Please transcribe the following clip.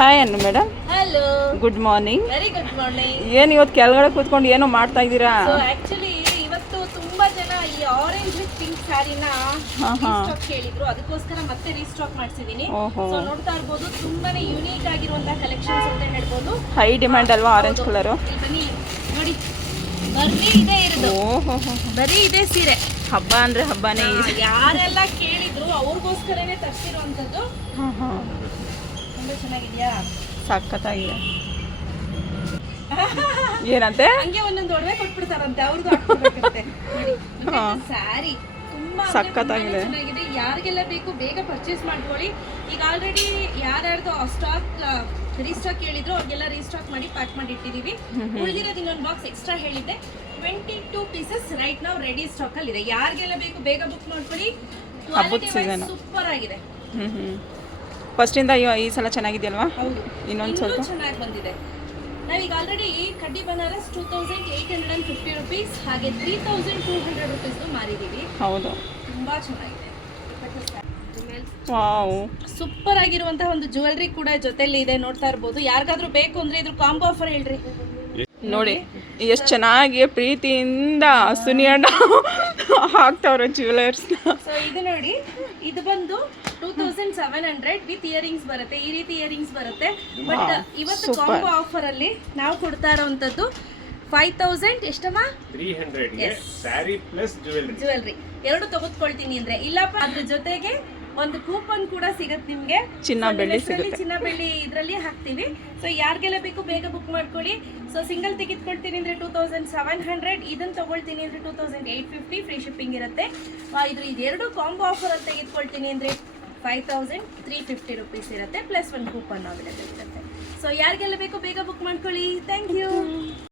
Hi ಅನ್ನು madam. Hello, good morning. Very good morning. ಏನು ಇವತ್ತು ಕೆಳಗಡೆ ಕೂತ್ಕೊಂಡು ಏನೋ ಮಾಡ್ತಾ ಇದ್ದೀರಾ? ಸೊ ಆಕ್ಚುಲಿ ಇವತ್ತು ತುಂಬಾ ಜನ ಈ ಆರೆಂಜ್ ವಿತ್ ಪಿಂಕ್ ಸ್ಯಾರಿನ ರೀಸ್ಟಾಕ್ ಕೇಳಿದ್ರು, ಅದಕ್ಕೋಸ್ಕರ ಮತ್ತೆ ರೀಸ್ಟಾಕ್ ಮಾಡಿಸಿದೀನಿ. ಸೊ ನೋಡ್ತಾ ಇರ್ಬೋದು, ತುಂಬಾನೇ ಯುನೀಕ್ ಆಗಿರುವಂತಹ ಕಲೆಕ್ಷನ್ಸ್ ಅಂತ ಹೇಳ್ಬೋದು. ಹೈ ಡಿಮ್ಯಾಂಡ್ ಅಲ್ವಾ ಆರೆಂಜ್ ಕಲರು? ಬನ್ನಿ ನೋಡಿ, ಬರೀ ಇದೇ ಇರೋದು, ಬರೀ ಇದೇ ಸೀರೆ. ಹಬ್ಬ ಅಂದ್ರೆ ಹಬ್ಬನೇ. ಯಾರೆಲ್ಲ ಕೇಳಿದ್ರು ಅವ್ರಿಗೋಸ್ಕರನೇ ತರಿಸಿರುವಂತದ್ದು. ತುಂಬಾ ಚೆನ್ನಾಗಿದ್ಯಾ? ಸಖತ್ತಾಗಿದೆ. ಏನಂತೆ? ಹಂಗೆ ಒಂದೊಂದು ಒಡವೆ ಕೊಟ್ಬಿಡ್ತಾರಂತೆ, ಅವ್ರದ್ದು ಹಾಕ್ಬಿಡ್ಬೇಕಂತೆ. ನೋಡಿ ಸ್ಯಾರಿ ತುಂಬಾ ಸಖತ್ತಾಗಿದೆ, ಚೆನ್ನಾಗಿದೆ. ಯಾರಿಗೆಲ್ಲ ಬೇಕು ಬೇಗ ಪರ್ಚೇಸ್ ಮಾಡ್ಕೊಳ್ಳಿ. ಈಗ ಆಲ್ರೆಡಿ ಯಾರ್ಯಾರ್ದು ಸ್ಟಾಕ್ ರೀಸ್ಟಾಕ್ ಹೇಳಿದ್ರು ಅವ್ರಿಗೆಲ್ಲ ರೀಸ್ಟಾಕ್ ಮಾಡಿ ಪ್ಯಾಕ್ ಮಾಡಿ ಇಟ್ಟಿದೀವಿ. ಉಳಿದಿರೋದು ಇನ್ನೊಂದು ಬಾಕ್ಸ್ ಎಕ್ಸ್ಟ್ರಾ ಹೇಳಿದ್ದೆ. 22 ಪೀಸಸ್ ರೈಟ್ ನಾವು ರೆಡಿ ಸ್ಟಾಕ್ ಅಲ್ಲಿ ಇದೆ. ಯಾರಿಗೆಲ್ಲ ಬೇಕು ಬೇಗ ಬುಕ್ ಮಾಡ್ಕೊಳ್ಳಿ. ಹಬ್ಬದ ಸೀಸನ್ ಸೂಪರ್ ಆಗಿದೆ. ಫಸ್ಟ್ ಇಂದ ಈ ಸಲ ಚೆನ್ನಾಗಿದೆಯಲ್ವಾ? ಹೌದು, ಇನ್ನೊಂದು ಸ್ವಲ್ಪ ಚೆನ್ನಾಗಿ ಬಂದಿದೆ. ನಾವೀಗ ಆಲ್ರೆಡಿ ಕಡ್ಡಿ ಬನಾರಸ್ 2850 ರುಪೀಸ್ ಹಾಗೆ 3200 ರುಪೀಸ್ ಮಾರಿದೀವಿ. ಹೌದು, ತುಂಬಾ ಚೆನ್ನಾಗಿದೆ. ವಾವ್, ಸೂಪರ್ ಆಗಿರುವಂತಹ ಒಂದು ಜ್ಯುವೆಲ್ರಿ ಕೂಡ ಜೊತೆಲಿ ಇದೆ, ನೋಡ್ತಾ ಇರ್ಬೋದು. ಯಾರಿಗಾದ್ರೂ ಬೇಕು ಅಂದ್ರೆ ಇದ್ರ ಕಾಂಬೋ ಆಫರ್ ಹೇಳ್ರಿ. ನೋಡಿ ಎಷ್ಟು ಚೆನ್ನಾಗಿ ಪ್ರೀತಿಯಿಂದ ಸುನಿಯಣ್ಣ ಹಾಕ್ತಾವ್ರೆ ಜ್ಯುವೆಲರ್ಸ್. ಸೊ ಇದು ನೋಡಿ, ಇದು ಬಂದು 2700 ವಿತ್ ಇಯರಿಂಗ್ಸ್ ಬರುತ್ತೆ. ಈ ರೀತಿ ಇಯರಿಂಗ್ಸ್ ಬರುತ್ತೆ. ಬಟ್ ಇವತ್ತು ಕಾಂಬೋ ಆಫರ್ ಅಲ್ಲಿ ನಾವು ಕೊಡ್ತಾ ಇರೋವಂಥದ್ದು 5000 ಎಷ್ಟಮ್ಮ? 300 ಸ್ಯಾರಿ ಪ್ಲಸ್ ಜ್ಯುವೆಲ್ರಿ ಎರಡು ತೆಗೆದುಕೊಳ್ತೀನಿ ಅಂದ್ರೆ, ಇಲ್ಲಪ್ಪ ಅದ್ರ ಜೊತೆಗೆ ಒಂದು ಕೂಪನ್ ಕೂಡ ಸಿಗುತ್ತೆ ನಿಮ್ಗೆ. ಚಿನ್ನ ಬೆಳ್ಳಿ ಸಿಗುತ್ತೆ. ಚಿನ್ನ ಬೆಳ್ಳಿ ಇದರಲ್ಲಿ ಹಾಕ್ತೀವಿ. ಸೊ ಯಾರಿಗೆಲ್ಲ ಬೇಕು ಬೇಗ ಬುಕ್ ಮಾಡ್ಕೊಳ್ಳಿ. ಸೊ ಸಿಂಗಲ್ ತೆಗೆದುಕೊಳ್ತೀನಿ ಅಂದ್ರೆ 2700, ಇದನ್ನ ತಗೊಳ್ತೀನಿ ಅಂದ್ರೆ 2850 ಫ್ರೀ ಶಿಪ್ಪಿಂಗ್ ಇರುತ್ತೆ. ಇದೆರಡು ಕಾಂಬೋ ಆಫರ್ ಅಲ್ಲಿ ತೆಗೆದುಕೊಳ್ತೀನಿ ಅಂದ್ರೆ 5350 ರುಪೀಸ್ ಇರುತ್ತೆ, ಪ್ಲಸ್ ಒಂದು ಕೂಪನ್ ಅವೈಲೇಬಲ್ ಇರುತ್ತೆ. ಸೊ ಯಾರಿಗೆಲ್ಲ ಬೇಕು ಬೇಗ ಬುಕ್ ಮಾಡ್ಕೊಳ್ಳಿ. Thank you.